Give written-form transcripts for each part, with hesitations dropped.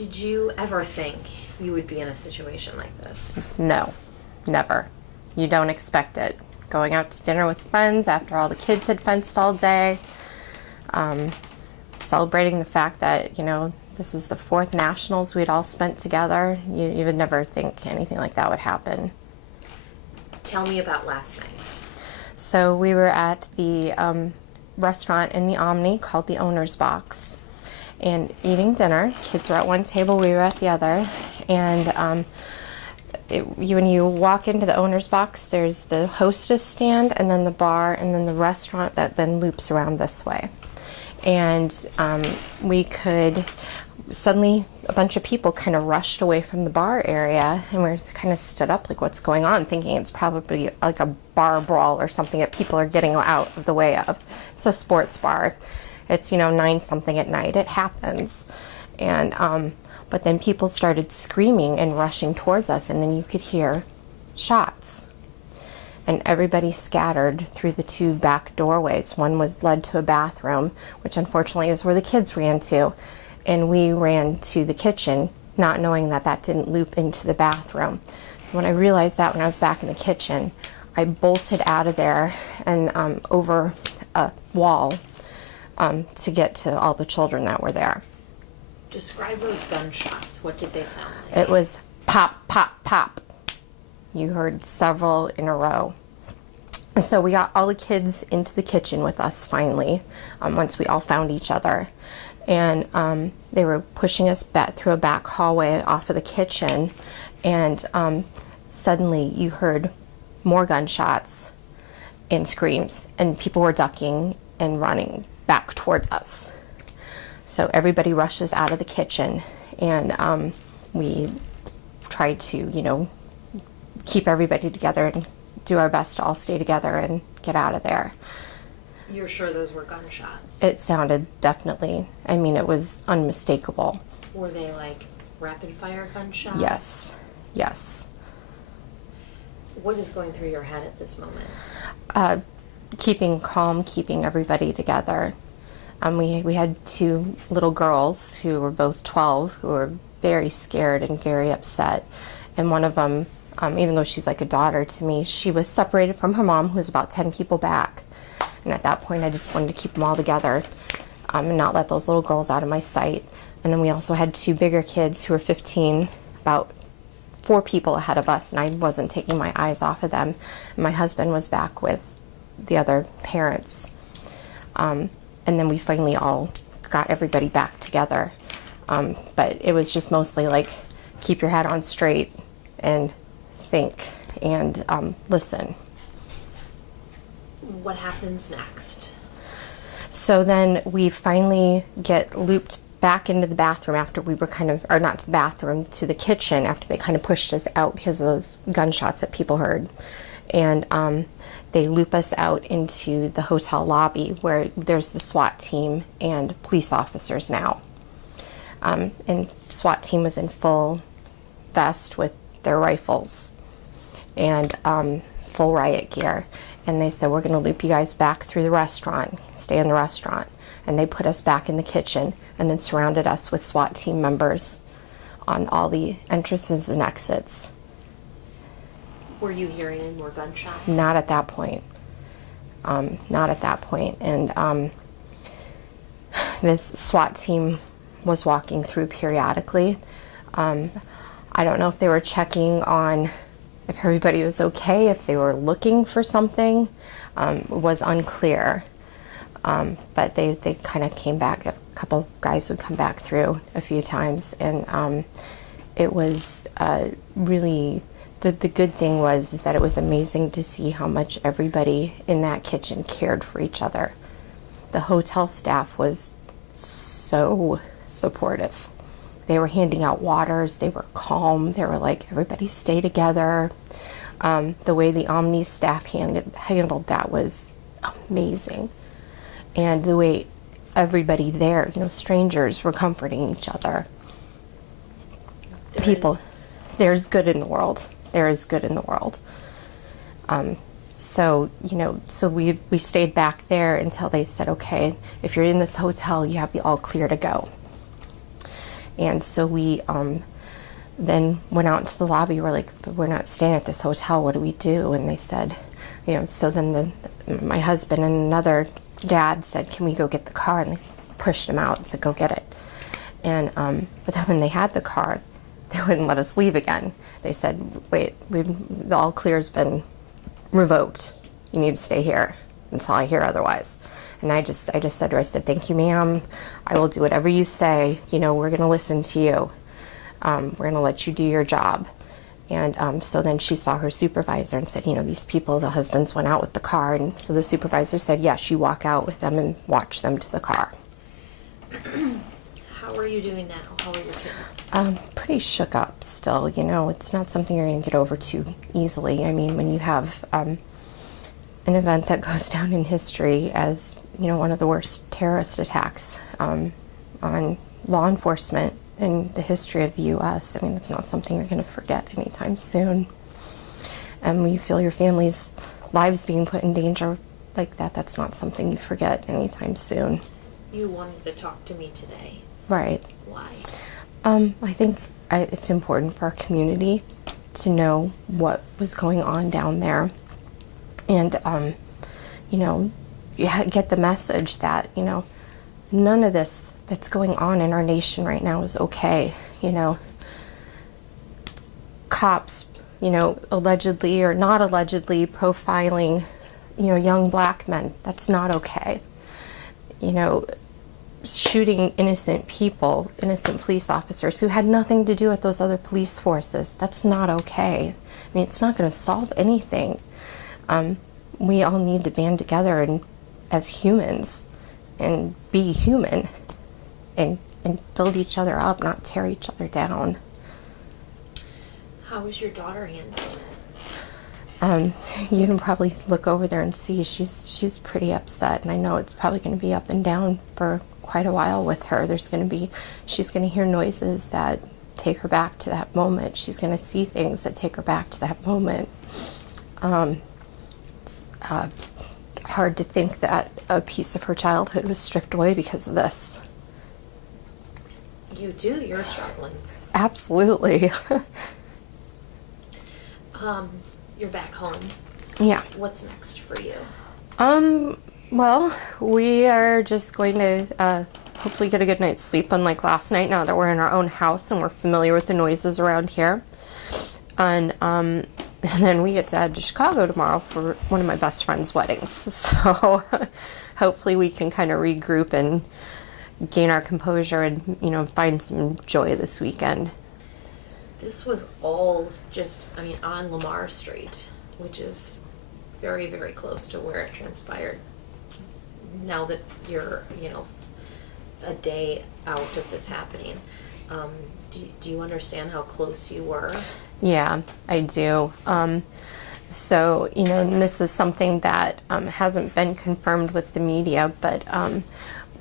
Did you ever think you would be in a situation like this? No, never. You don't expect it. Going out to dinner with friends after all the kids had fenced all day, celebrating the fact that, you know, this was the 4th Nationals we'd all spent together. You would never think anything like that would happen. Tell me about last night. So we were at the restaurant in the Omni called the Owner's Box and eating dinner. Kids were at one table, we were at the other. And when you walk into the Owner's Box, there's the hostess stand and then the bar and then the restaurant that then loops around this way. And suddenly a bunch of people kind of rushed away from the bar area, and we kind of stood up like, what's going on, thinking it's probably like a bar brawl or something that people are getting out of the way of. It's a sports bar. It's, 9-something at night. It happens. And but then people started screaming and rushing towards us, and then you could hear shots. And everybody scattered through the 2 back doorways. One was led to a bathroom, which unfortunately is where the kids ran to. And we ran to the kitchen, not knowing that that didn't loop into the bathroom. So when I realized that when I was back in the kitchen, I bolted out of there and over a wall to get to all the children that were there. Describe those gunshots. What did they sound like? It was pop, pop, pop. You heard several in a row. So we got all the kids into the kitchen with us finally, once we all found each other. And they were pushing us back through a back hallway off of the kitchen, and suddenly you heard more gunshots and screams, and people were ducking and running back towards us. So everybody rushes out of the kitchen, and we tried to, keep everybody together and do our best to all stay together and get out of there. You're sure those were gunshots? It sounded definitely, it was unmistakable. Were they like rapid fire gunshots? Yes, yes. What is going through your head at this moment? Keeping calm, keeping everybody together. We had 2 little girls who were both 12 who were very scared and very upset. And one of them, even though she's like a daughter to me, she was separated from her mom, who was about 10 people back. And at that point, I just wanted to keep them all together and not let those little girls out of my sight. And then we also had 2 bigger kids who were 15, about 4 people ahead of us, and I wasn't taking my eyes off of them. And my husband was back with the other parents. And then we finally all got everybody back together. But it was just mostly like, keep your head on straight and think and listen. What happens next? So then we finally get looped back into the bathroom after we were or not to the bathroom, to the kitchen after they kind of pushed us out because of those gunshots that people heard. And they loop us out into the hotel lobby where there's the SWAT team and police officers now. And SWAT team was in full vest with their rifles and full riot gear. And they said, we're going to loop you guys back through the restaurant, stay in the restaurant. And they put us back in the kitchen and then surrounded us with SWAT team members on all the entrances and exits. Were you hearing any more gunshots? Not at that point. Not at that point. And this SWAT team was walking through periodically. I don't know if they were checking on if everybody was okay, if they were looking for something. Was unclear. But they kind of came back. A couple guys would come back through a few times, and it was really, the good thing is that it was amazing to see how much everybody in that kitchen cared for each other. The hotel staff was so supportive. They were handing out waters, they were calm, they were like, everybody stay together. The way the Omni staff handled that was amazing. And the way everybody there, strangers were comforting each other. There's good in the world. There is good in the world. So we stayed back there until they said, okay, if you're in this hotel, you have the all clear to go. And so we then went out into the lobby. We're like, but we're not staying at this hotel. What do we do? And they said, so then my husband and another dad said, can we go get the car? And they pushed him out and said, go get it. And but then when they had the car, they wouldn't let us leave again. They said, wait, the all clear's been revoked. You need to stay here until I hear otherwise. And I just said to her, I said, thank you, ma'am. I will do whatever you say. We're going to listen to you. We're going to let you do your job. And so then she saw her supervisor and said, these people, the husbands went out with the car. And so the supervisor said, yes, you walk out with them and watch them to the car. How are you doing now? How are your kids? Pretty shook up still. It's not something you're going to get over too easily. I mean, when you have an event that goes down in history as, one of the worst terrorist attacks on law enforcement in the history of the U.S., I mean, it's not something you're going to forget anytime soon. And when you feel your family's lives being put in danger like that, that's not something you forget anytime soon. You wanted to talk to me today. Right. Why? I think it's important for our community to know what was going on down there. And, you get the message that, none of this that's going on in our nation right now is okay. Cops, allegedly or not allegedly profiling, young black men. That's not okay. Shooting innocent people, innocent police officers who had nothing to do with those other police forces. That's not okay. I mean, it's not going to solve anything. We all need to band together and as humans and be human and build each other up, not tear each other down. How is your daughter handling it? You can probably look over there and see she's pretty upset, and I know it's probably going to be up and down for quite a while with her. She's going to hear noises that take her back to that moment. She's going to see things that take her back to that moment. It's hard to think that a piece of her childhood was stripped away because of this. You do? You're struggling. Absolutely. You're back home. Yeah. What's next for you? Well, we are just going to hopefully get a good night's sleep, unlike last night, now that we're in our own house and we're familiar with the noises around here. And then we get to head to Chicago tomorrow for one of my best friend's weddings. So hopefully we can kind of regroup and gain our composure and, find some joy this weekend. This was all just, on Lamar Street, which is very, very close to where it transpired. Now that you're, a day out of this happening, do you understand how close you were? Yeah, I do. So, and this is something that hasn't been confirmed with the media, but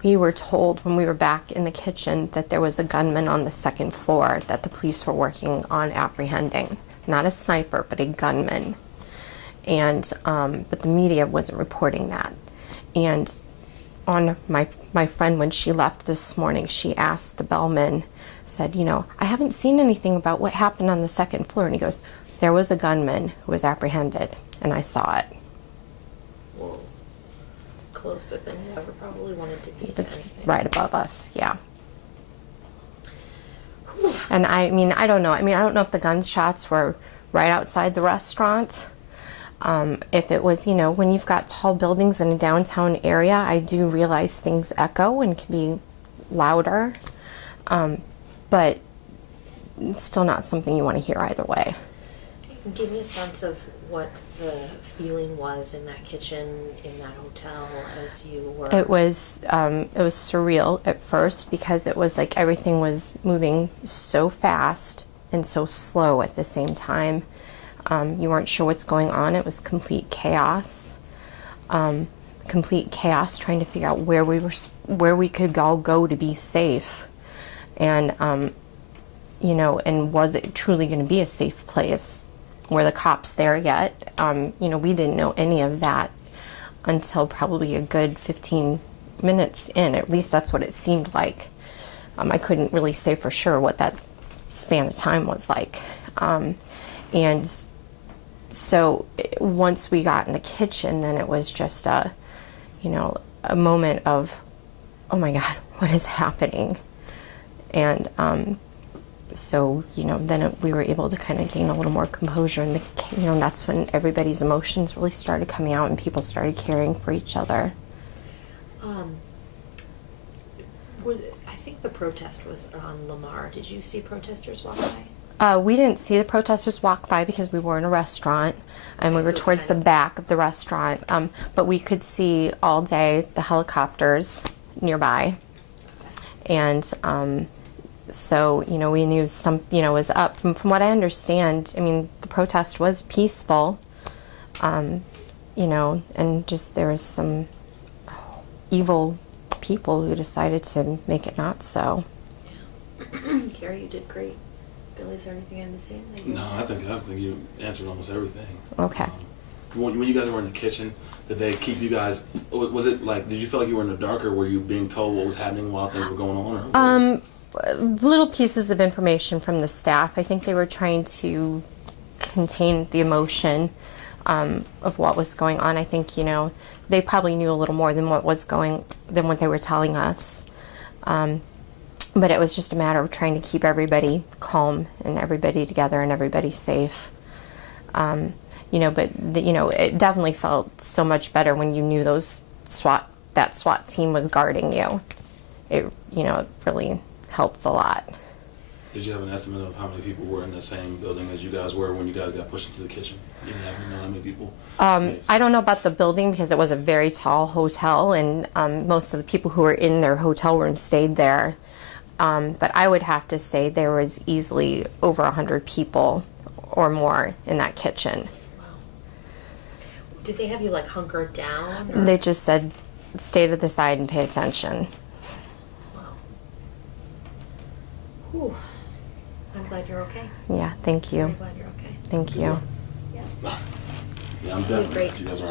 we were told when we were back in the kitchen that there was a gunman on the second floor that the police were working on apprehending. Not a sniper, but a gunman. And but the media wasn't reporting that. And on my friend, when she left this morning, she asked the bellman, said, I haven't seen anything about what happened on the second floor. And he goes, there was a gunman who was apprehended, and I saw it. Whoa. Closer than you ever probably wanted to be. It's right above us, yeah. And I don't know. I don't know if the gunshots were right outside the restaurant. If it was, when you've got tall buildings in a downtown area, I do realize things echo and can be louder. But it's still not something you want to hear either way. Give me a sense of what the feeling was in that kitchen, in that hotel, as you were... It was surreal at first because it was like everything was moving so fast and so slow at the same time. You weren't sure what's going on. It was complete chaos. Complete chaos trying to figure out where we could all go to be safe. And, and was it truly going to be a safe place? Were the cops there yet? We didn't know any of that until probably a good 15 minutes in. At least that's what it seemed like. I couldn't really say for sure what that span of time was like. And so once we got in the kitchen, then it was just a moment of, oh my God, what is happening? And so, then we were able to kind of gain a little more composure, and and that's when everybody's emotions really started coming out and people started caring for each other. I think the protest was on Lamar. Did you see protesters walk by? We didn't see the protesters walk by because we were in a restaurant, and we were towards the back of the restaurant. But we could see all day the helicopters nearby, and so we knew was up. From what I understand, I mean, the protest was peaceful, and just there was some evil people who decided to make it not so. Yeah. Carrie, you did great. Billy, is there anything I'm missing? No, I think you answered almost everything. Okay. When you guys were in the kitchen, did they keep you guys? Was it like? Did you feel like you were in the dark, or were you being told what was happening while things were going on? Or little pieces of information from the staff. I think they were trying to contain the emotion of what was going on. I think they probably knew a little more than what they were telling us. But it was just a matter of trying to keep everybody calm and everybody together and everybody safe. But it definitely felt so much better when you knew that SWAT team was guarding you. It really helped a lot. Did you have an estimate of how many people were in the same building as you guys were when you guys got pushed into the kitchen? You didn't happen to know how many people? I don't know about the building because it was a very tall hotel, and most of the people who were in their hotel room stayed there. But I would have to say there was easily over 100 people or more in that kitchen. Wow. Did they have you hunker down? Or? They just said, stay to the side and pay attention. Wow. Whew. I'm glad you're okay. Yeah, thank you. I'm glad you're okay. Thank you. Yeah. Yeah, I'm definitely Great. you guys are